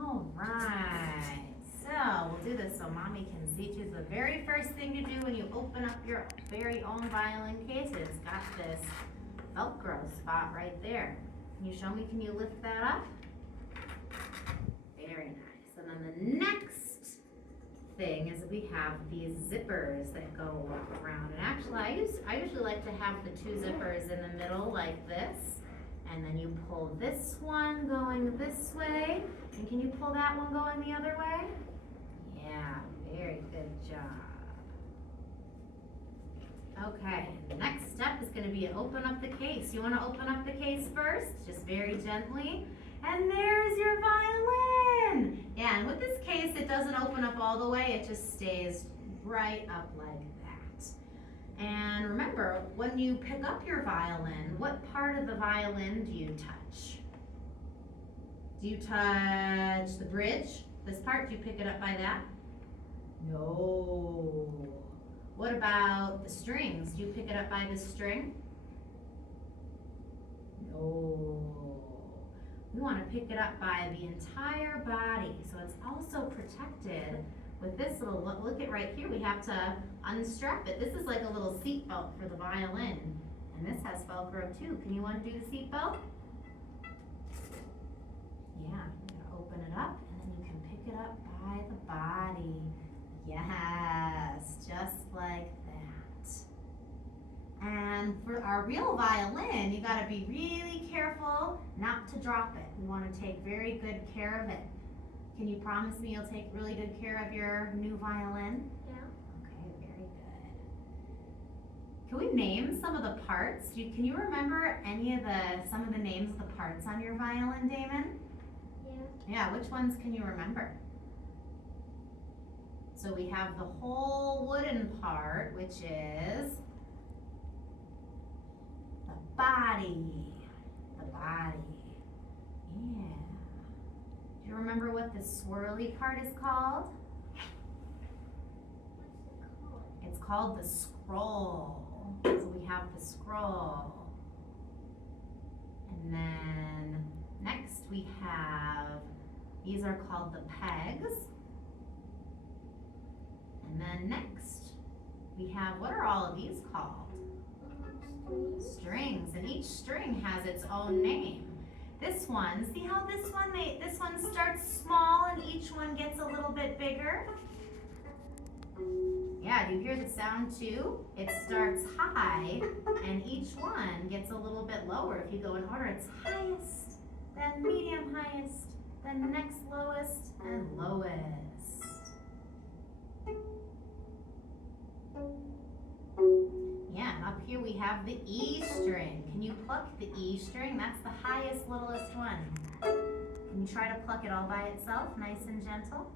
All right. So we'll do this so Mommy can see too. So the very first thing to do when you open up your very own violin case, it's got this Velcro spot right there. Can you show me? Can you lift that up? Very nice. And then the next thing is we have these zippers that go around. And actually, I usually like to have the two zippers in the middle like this. And then you pull this one going this way. And can you pull that one going the other way? Yeah, very good job. Okay, the next step is going to be to open up the case. You want to open up the case first, just very gently. And there's your violin. Yeah, and with this case, it doesn't open up all the way. It just stays right up like that. And remember, when you pick up your violin, what part of the violin do you touch? Do you touch the bridge? This part, do you pick it up by that? No. What about the strings? Do you pick it up by the string? No. We want to pick it up by the entire body. So it's also protected with this little, look at right here, we have to unstrap it. This is like a little seat belt for the violin. And this has Velcro too. Can you undo the seat belt? Yeah, you're gonna open it up and then you can pick it up by the body. Yes, just like that. And for our real violin, you gotta be really careful not to drop it. We wanna take very good care of it. Can you promise me you'll take really good care of your new violin? Yeah. Okay, very good. Can we name some of the parts? Can you remember some of the names of the parts on your violin, Daimon? Yeah. Yeah, which ones can you remember? So we have the whole wooden part, which is the body. The body. Yeah. Do you remember what the swirly part is called? What's it called? It's called the scroll. So we have the scroll. And then next we have, these are called the pegs. And then next we have, what are all of these called? Strings. And each string has its own name. This one, see how this one starts small and each one gets a little bit bigger? Yeah, do you hear the sound too? It starts high and each one gets a little bit lower. If you go in order, it's highest, then medium highest, then next lowest, and lowest. Yeah, and up here we have the E string. Can you pluck the E string? That's the highest, littlest one. Can you try to pluck it all by itself, nice and gentle?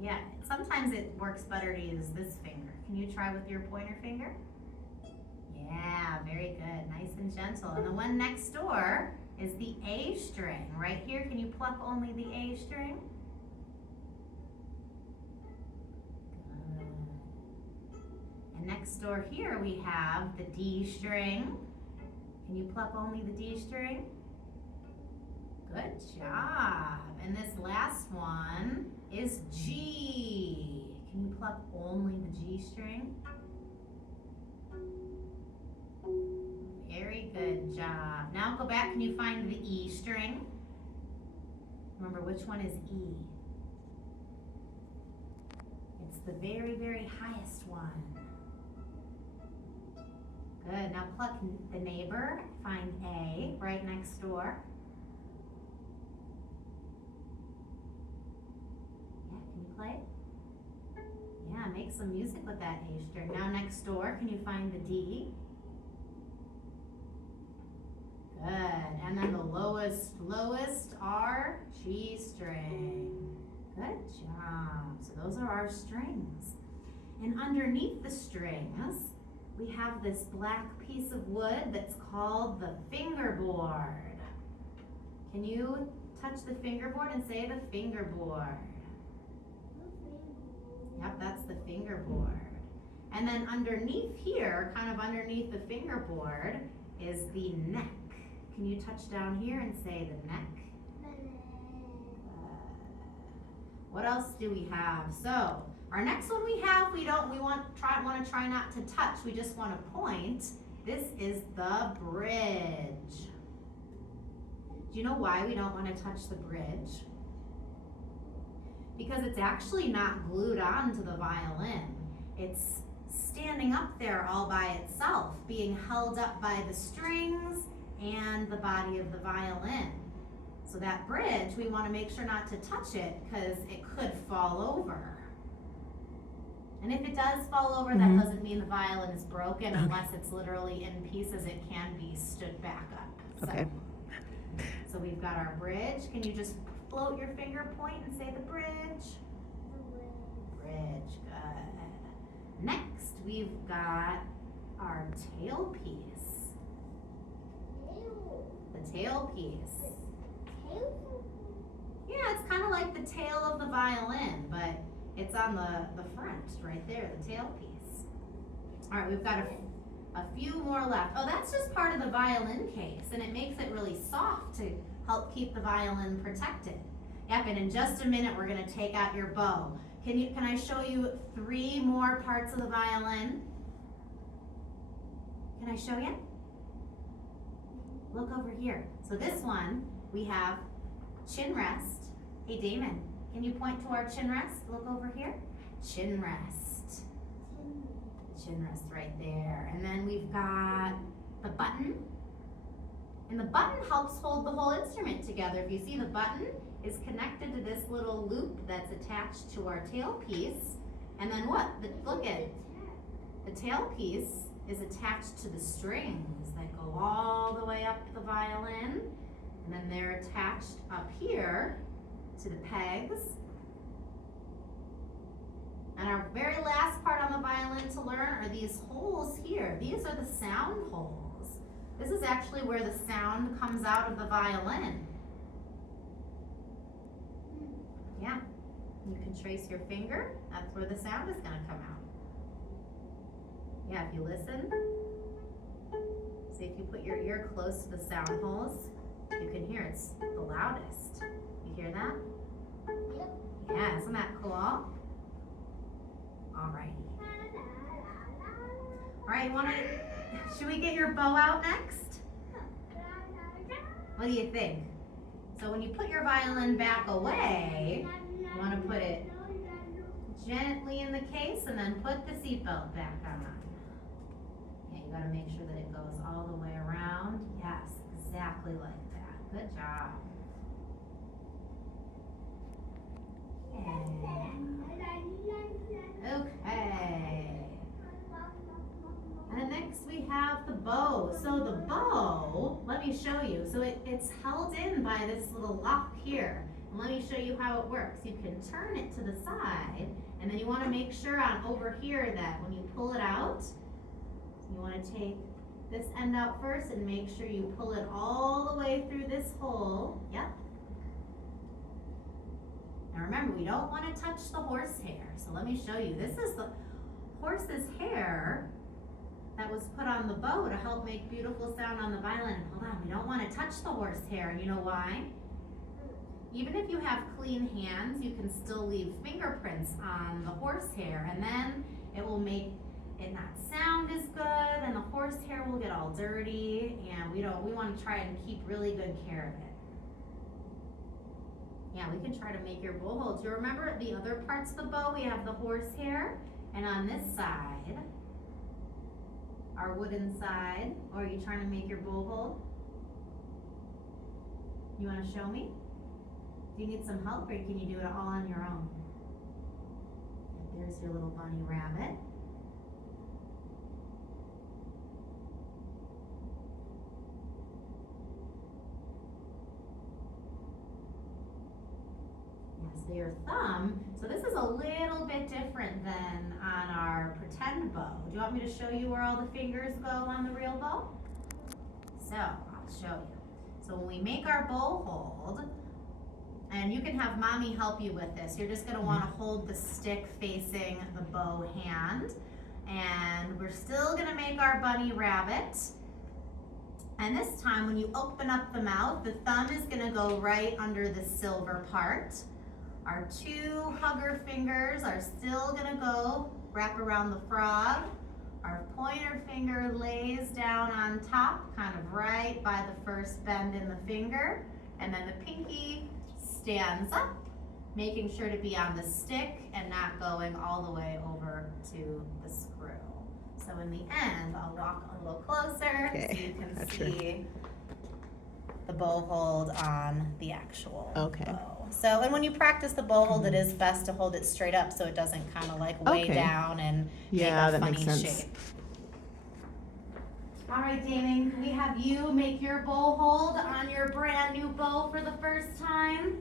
Yeah, so yeah, sometimes it works better to use this finger. Can you try with your pointer finger? Yeah, very good, nice and gentle. And the one next door is the A string. Right here, can you pluck only the A string? And next door here we have the D string. Can you pluck only the D string? Good job. And this last one is G. Can you pluck only the G string? Very good job. Now go back, can you find the E string? Remember, which one is E? It's the very, very highest one. Good, now pluck the neighbor, find A right next door. Yeah, can you play? Yeah, make some music with that A string. Now next door, can you find the D? Good, and then the lowest, our G string. Good job. So those are our strings. And underneath the strings, we have this black piece of wood that's called the fingerboard. Can you touch the fingerboard and say the fingerboard? Yep, that's the fingerboard. And then underneath here, kind of underneath the fingerboard, is the neck. Can you touch down here and say the neck? The neck. What else do we have? So our next one we have, we want to try not to touch. We just want to point. This is the bridge. Do you know why we don't want to touch the bridge? Because it's actually not glued onto the violin. It's standing up there all by itself, being held up by the strings and the body of the violin. So that bridge, we want to make sure not to touch it because it could fall over. And if it does fall over, that doesn't mean the violin is broken unless it's literally in pieces. It can be stood back up. Okay. So we've got our bridge. Can you just float your finger point and say the bridge? Bridge, good. Next, we've got our tailpiece. The tailpiece. Yeah, it's kind of like the tail of the violin, but it's on the front right there, the tailpiece. All right, we've got a few more left. Oh, that's just part of the violin case, and it makes it really soft to help keep the violin protected. Yep, and in just a minute, we're gonna take out your bow. Can I show you 3 more parts of the violin? Can I show you? Look over here. So this one, we have chin rest. Hey, Daimon, can you point to our chin rest? Look over here. Chin rest. Chin rest right there. And then we've got the button. And the button helps hold the whole instrument together. If you see, the button is connected to this little loop that's attached to our tailpiece. And then what? Look at it. The tailpiece is attached to the strings that go all the way up the violin. And then they're attached up here to the pegs. And our very last part on the violin to learn are these holes here. These are the sound holes. This is actually where the sound comes out of the violin. Yeah, you can trace your finger. That's where the sound is gonna come out. Yeah, if you listen, see if you put your ear close to the sound holes, you can hear it's the loudest. You hear that? Yep. Yeah, isn't that cool? Alrighty. Alright, should we get your bow out next? What do you think? So when you put your violin back away, you want to put it gently in the case and then put the seatbelt back on. Yeah, you got to make sure that it goes all the way around. Yes, exactly like that. Good job. Yeah. Okay. And next we have the bow. So the bow, let me show you. So it's held in by this little lock here. And let me show you how it works. You can turn it to the side, and then you want to make sure on over here that when you pull it out, you want to take this end out first and make sure you pull it all the way through this hole. Yep. Now remember, we don't want to touch the horsehair. So let me show you. This is the horse's hair that was put on the bow to help make beautiful sound on the violin. Hold on, we don't want to touch the horsehair. And you know why? Even if you have clean hands, you can still leave fingerprints on the horsehair, and then it will make it not sound as good, and the horsehair will get all dirty, and we want to try and keep really good care of it. Yeah, we can try to make your bow hold. Do you remember the other parts of the bow? We have the horsehair, and on this side, our wooden side, or are you trying to make your bow hold? You want to show me? Do you need some help, or can you do it all on your own? There's your little bunny rabbit. Yes, your thumb. So this is a little bit different than on our pretend bow. Do you want me to show you where all the fingers go on the real bow? So, I'll show you. So when we make our bow hold, and you can have mommy help you with this. You're just gonna wanna hold the stick facing the bow hand. And we're still gonna make our bunny rabbit. And this time when you open up the mouth, the thumb is gonna go right under the silver part Our two hugger fingers are still gonna go wrap around the frog. Our pointer finger lays down on top, kind of right by the first bend in the finger. And then the pinky stands up, making sure to be on the stick and not going all the way over to the screw. So in the end, I'll walk a little closer so you can see the bow hold on the actual bow. So, and when you practice the bow hold, it is best to hold it straight up so it doesn't kind of like weigh down and make a funny shape. All right, Daimon, can we have you make your bow hold on your brand new bow for the first time?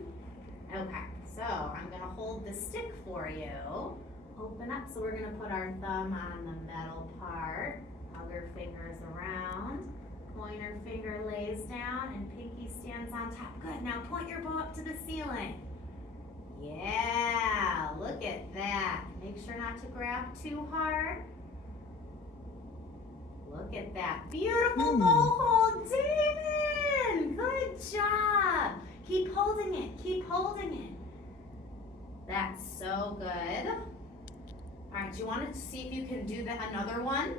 Okay, so I'm gonna hold the stick for you. Open up, so we're gonna put our thumb on the metal part, hugger fingers around, pointer finger lays down, and pinky stands on top. Good, now point your bow up to the ceiling. Yeah, look at that. Make sure not to grab too hard. Look at that. Beautiful bow hold, Daimon! Good job. Keep holding it, keep holding it. That's so good. All right, do you want to see if you can do another one?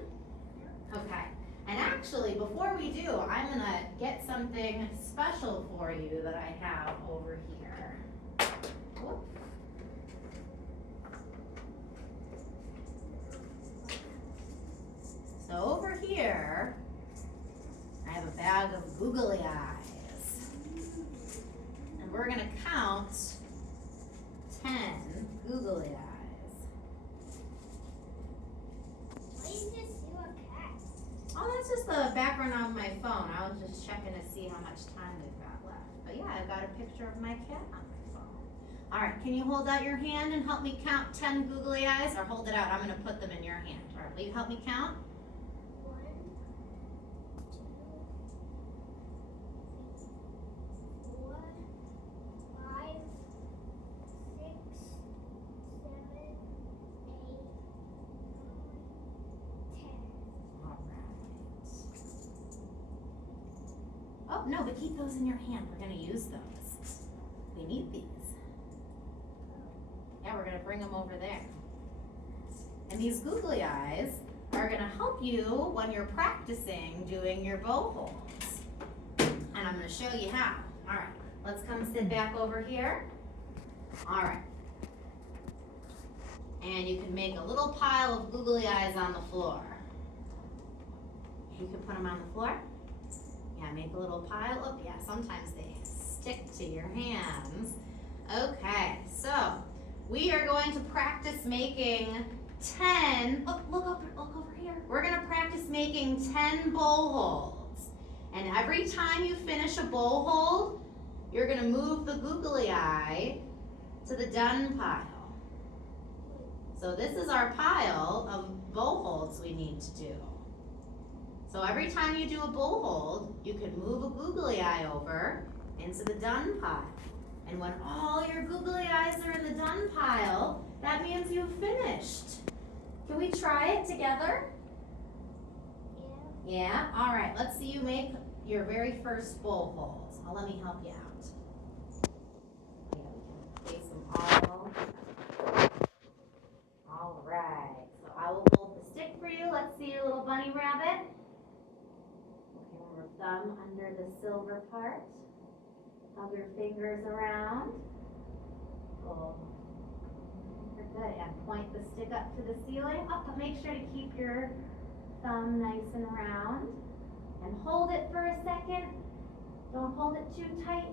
Okay, and actually, before we do, I'm gonna get something special for you that I have over here. Whoop. So over here, I have a bag of googly eyes. And we're gonna count 10 googly eyes. Oh, that's just the background on my phone. I was just checking to see how much time we've got left. But yeah, I've got a picture of my cat on my phone. All right, can you hold out your hand and help me count 10 googly eyes? Or hold it out, I'm gonna put them in your hand. All right, will you help me count? 1, 2, 4, 5, 6, 7, 8, 9, 10. All right. Oh, no, but keep those in your hand. We're gonna use those. We need these. Yeah, we're gonna bring them over there. And these googly eyes are gonna help you when you're practicing doing your bow holds. And I'm gonna show you how. All right, let's come sit back over here. All right. And you can make a little pile of googly eyes on the floor. You can put them on the floor. Yeah, make a little pile. Oh, yeah, sometimes they stick to your hands. Okay, so we are going to practice making 10, look over here. We're gonna practice making 10 bow holds. And every time you finish a bow hold, you're gonna move the googly eye to the done pile. So this is our pile of bow holds we need to do. So every time you do a bow hold, you can move a googly eye over into the done pile. And when all your googly eyes are in the done pile, that means you've finished. Can we try it together? Yeah. Yeah? All right, let's see you make your very first bow hold. Now let me help you out. Yeah, we can place them all right, so I will hold the stick for you. Let's see your little bunny rabbit. Okay, your thumb under the silver part. Hug your fingers around. Pull. Good, and point the stick up to the ceiling. Up, but make sure to keep your thumb nice and round. And hold it for a second. Don't hold it too tight.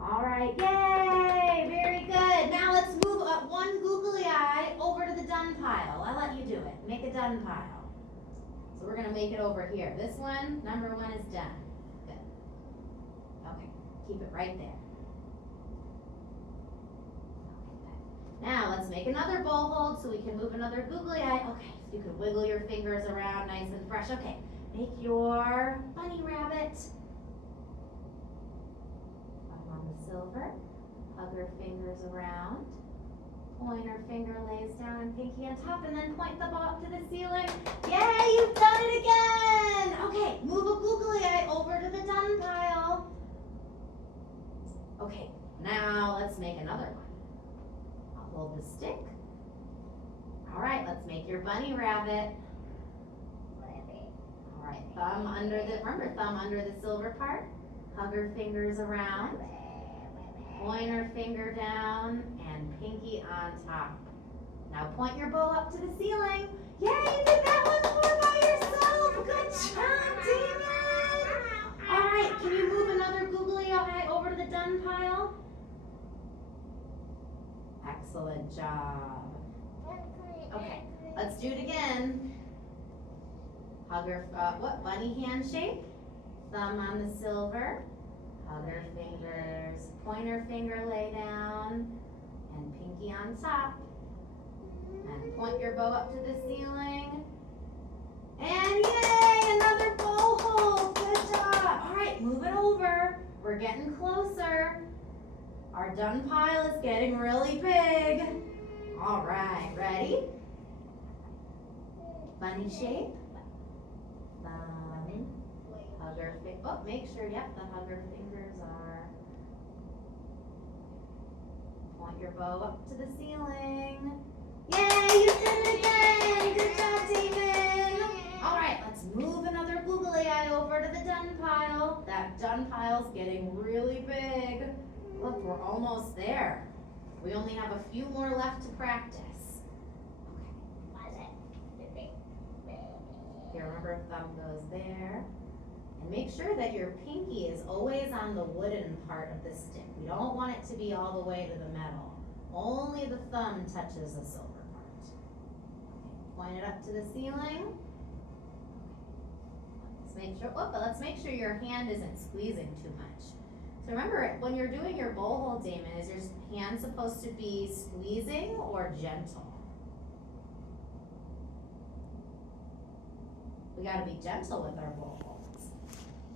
All right, yay, very good. Now let's move up one googly eye over to the done pile. I'll let you do it. Make a done pile. So we're gonna make it over here. This one, number 1 is done. Good. Okay, keep it right there. Now let's make another bow hold so we can move another googly eye. Okay, so you can wiggle your fingers around nice and fresh. Okay, make your bunny rabbit. Thumb on the silver. Hug your fingers around. Pointer finger lays down and pinky on top, and then point the bow up to the ceiling. Yay, you've done it again! Okay, move a googly eye over to the done pile. bunny rabbit. All right, thumb under the, remember thumb under the silver part. Hugger fingers around. Pointer finger down and pinky on top. Now point your bow up to the ceiling. Yay, you did that one more by yourself. Good job, Daimon. All right, can you move another googly eye over to the done pile? Excellent job. Okay, let's do it again. Hugger, bunny hand shape. Thumb on the silver. Hugger fingers. Pointer finger lay down. And pinky on top. And point your bow up to the ceiling. And yay, another bow hold. Good job. All right, move it over. We're getting closer. Our done pile is getting really big. All right, ready? Bunny shape. Thumb. Hugger finger. Oh, make sure, yep, the hugger fingers are. Point your bow up to the ceiling. Yay, you did it again! Good job, Daimon! All right, let's move another googly eye over to the done pile. That done pile's getting really big. Look, we're almost there. We only have a few more left to practice. Okay. Here, remember, thumb goes there. And make sure that your pinky is always on the wooden part of the stick. We don't want it to be all the way to the metal. Only the thumb touches the silver part. Okay, point it up to the ceiling. Let's make sure your hand isn't squeezing too much. So remember, when you're doing your bow hold, Daimon, is your hand supposed to be squeezing or gentle? We gotta be gentle with our bow holds.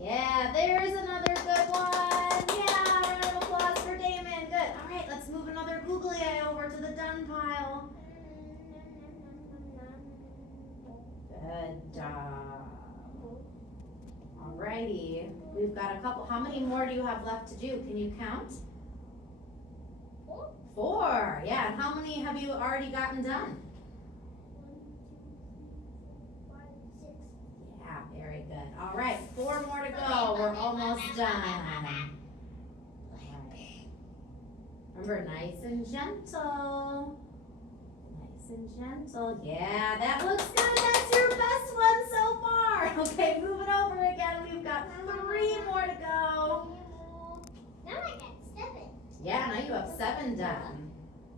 Yeah, there's another good one. Yeah, round of applause for Daimon. Good. All right, let's move another googly eye over to the done pile. Good job. Alrighty, we've got a couple. How many more do you have left to do? Can you count? 4. Yeah, and how many have you already gotten done? 1, 2, 3, 4, 5, 6. Yeah, very good. All right, 4 more to go. We're almost done. Remember, nice and gentle. Nice and gentle. Yeah, that looks good. That's your best one so far. Okay, move it over again. We've got 3 more to go. Now I got 7. Yeah, now you have 7 done.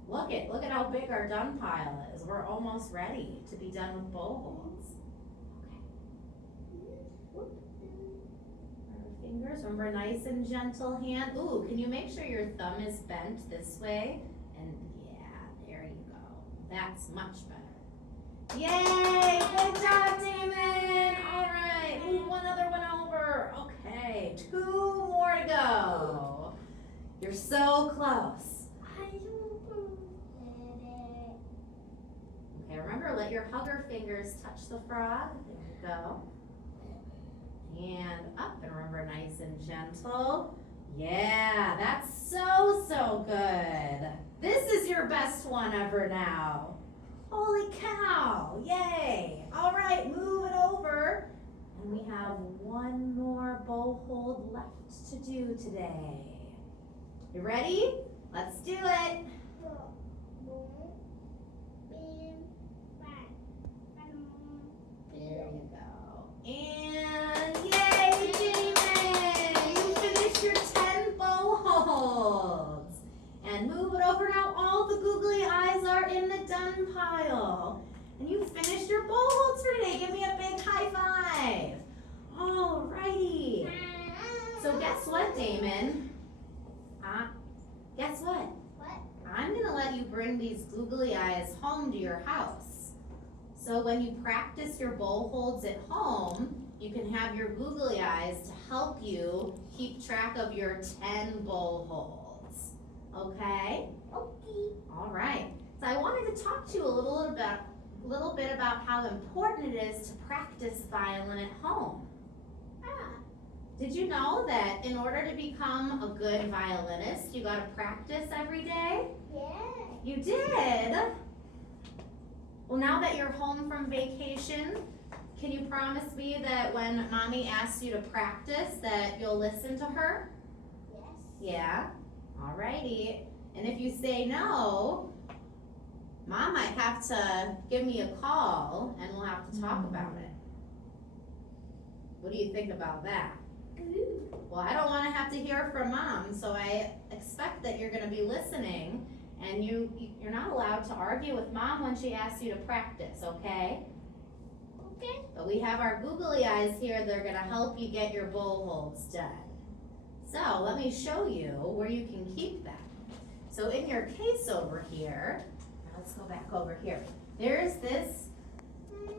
Look at how big our done pile is. We're almost ready to be done with bow holds. Okay. Our fingers, remember, nice and gentle hand. Ooh, can you make sure your thumb is bent this way? And yeah, there you go. That's much better. Yay! Good job, Daimon! All right, move one other one over. Okay, 2 more to go. You're so close. Okay, remember, let your hugger fingers touch the frog. There you go. And up, and remember, nice and gentle. Yeah, that's so good. This is your best one ever now. Holy cow, yay. All right, move it over. And we have 1 more bow hold left to do today. You ready? Let's do it. There you go. And yay, Daimon! You finished your 10 bow holds. And move it over now. All the googly eyes are in the done pile. And you finished your bow holds for today. Give me a big high five. Alrighty. So guess what, Daimon? Guess what? What? I'm gonna let you bring these googly eyes home to your house. So when you practice your bow holds at home, you can have your googly eyes to help you keep track of your 10 bow holds. Okay? Okay. All right. So I wanted to talk to you a little bit about how important it is to practice violin at home. Did you know that in order to become a good violinist, you got to practice every day? Yeah. You did? Well, now that you're home from vacation, can you promise me that when Mommy asks you to practice that you'll listen to her? Yes. Yeah? Alrighty. And if you say no, Mom might have to give me a call and we'll have to talk about it. What do you think about that? Ooh. Well, I don't want to have to hear from Mom, so I expect that you're going to be listening, and you're not allowed to argue with Mom when she asks you to practice, okay? Okay. But we have our googly eyes here. They're going to help you get your bowl holds done. So let me show you where you can keep them. So in your case over here, let's go back over here. There's this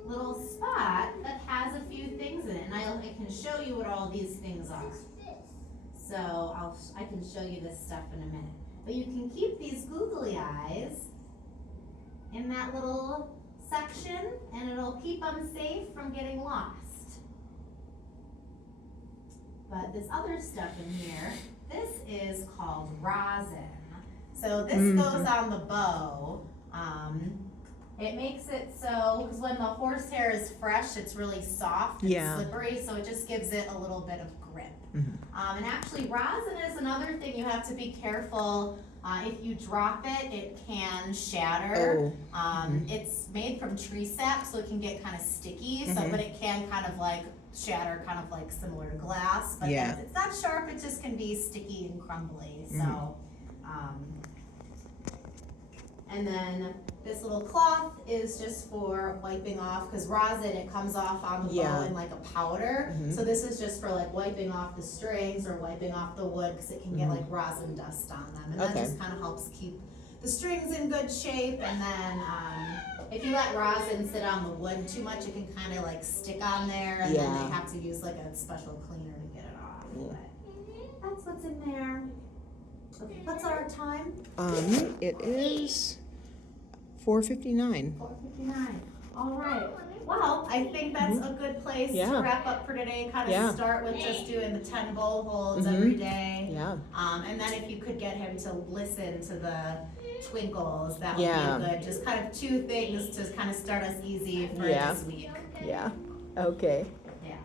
little spot that has a few things in it, and I can show you what all these things are. What's this? So I can show you this stuff in a minute. But you can keep these googly eyes in that little section, and it'll keep them safe from getting lost. But this other stuff in here, this is called rosin. So this goes on the bow. It makes it so, because when the horsehair is fresh, it's really soft and slippery, so it just gives it a little bit of grip. And actually, rosin is another thing you have to be careful. If you drop it, it can shatter. It's made from tree sap, so it can get kind of sticky, but it can kind of like shatter, kind of like similar to glass. But it's not sharp, it just can be sticky and crumbly. So, and then this little cloth is just for wiping off, because rosin, it comes off on the bow in like a powder. So this is just for like wiping off the strings or wiping off the wood, because it can get like rosin dust on them. And that just kind of helps keep the strings in good shape. And then if you let rosin sit on the wood too much, it can kind of like stick on there, and then they have to use like a special cleaner to get it off. But that's what's in there. Okay, what's our time? It is 4:59. 4:59. All right. Well, I think that's a good place to wrap up for today. Kind of start with just doing the 10 bowl holds every day. Yeah. And then if you could get him to listen to the twinkles, that would be a good, just kind of 2 things to kind of start us easy for this week. Yeah. Okay. Yeah.